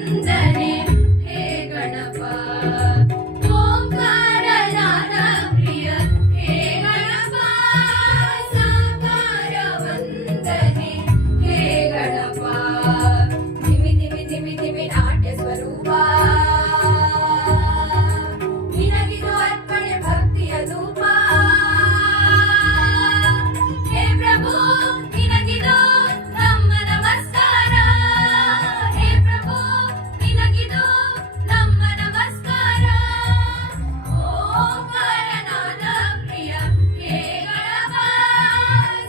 ವಂದನೆ ಹೇ ಗಣಪ ಓಂಕಾರನಾದ ಪ್ರಿಯ ಹೇ ಗಣಪ ಸಾಕಾರ ವಂದನೆ ಹೇ ಗಣಪ ಧಿಮಿ ಧಿಮಿ ಧಿಮಿ ಧಿಮಿ ನಾಟ್ಯ ಸ್ವರೂಪ ನಿನಗಿದು ಅರ್ಪಣೆ ಭಕ್ತಿಯ ಧೂಪ ಹೇ ಪ್ರಭು ನಿನಗಿದು ನಮ್ಮ ನಮಸ್ಕಾರ ಹೇ ಪ್ರಭು ನಿನಗಿದು ನಮ್ಮ ನಮಸ್ಕಾರ ಓಂಕಾರನಾದ ಪ್ರಿಯ ಹೇ ಗಣಪ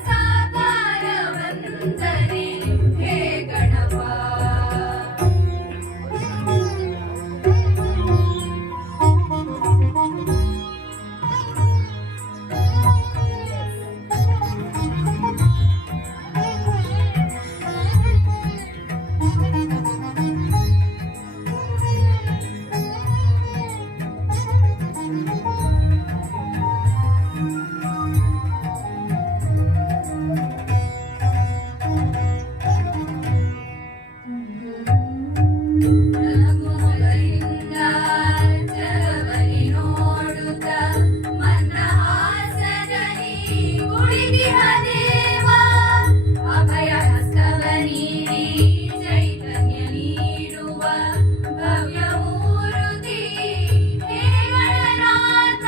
ಸಾಕಾರ ವಂದನೆ ಹೇ ಗಣಪ ನಗುಮೊಗಲಿಂದ ಜಗವರಿ ನೋಡುತ್ತ ಮಂದಹಾಸದಲ್ಲಿ ಕುಳಿತಿಹ ದೇವ ಅಭಯ ಹಸ್ತವ ನೀಡಿ ಚೈತನ್ಯ ನೀಡುವ ಭವ್ಯ ಮೂರುತಿ ಹೇ ಗಣನಾಥ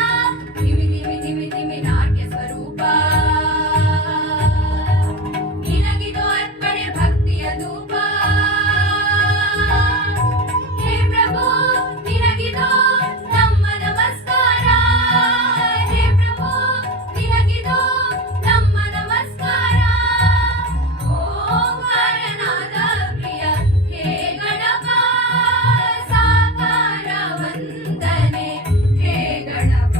ಧಿಮಿ ಧಿಮಿ ಧಿಮಿ ಧಿಮಿ ನಾಟ್ಯ ಸ್ವರೂಪ ನಿನಗಿದು ಅರ್ಪಣೆ ಭಕ್ತಿಯ ಧೂಪ ಹೇ ಪ್ರಭು ನಿನಗಿದು ನಮ್ಮ ನಮಸ್ಕಾರ ಹೇ ಪ್ರಭು ನಿನಗಿದು ನಮ್ಮ ನಮಸ್ಕಾರ ಓಂಕಾರನಾದ ಪ್ರಿಯ ಹೇ ಗಣಪ ಸಾಕಾರ ವಂದನೆ ಹೇ ಗಣಪ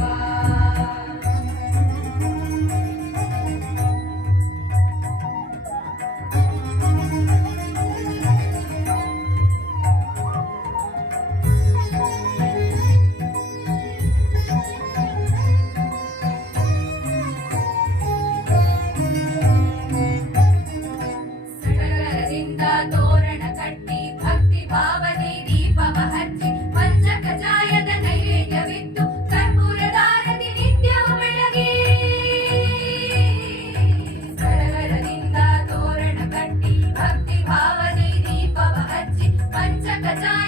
ಸಡಗರದಿಂದ ತೋರಣ ಕಟ್ಟಿ ಭಕ್ತಿ ಭಾವದಿ ದೀಪವ ಹಚ್ಚಿ ಪಂಚಕಜಾಯದ ನೈವೇದ್ಯವಿತ್ತು ಕರ್ಪೂರದಾರತಿ ನಿತ್ಯವೂ ಬೆಳಗಿ ಸಡಗರದಿಂದ ತೋರಣ ಕಟ್ಟಿ ಭಕ್ತಿ ಭಾವದಿ ದೀಪವ ಹಚ್ಚಿ ಪಂಚಕಜಾಯ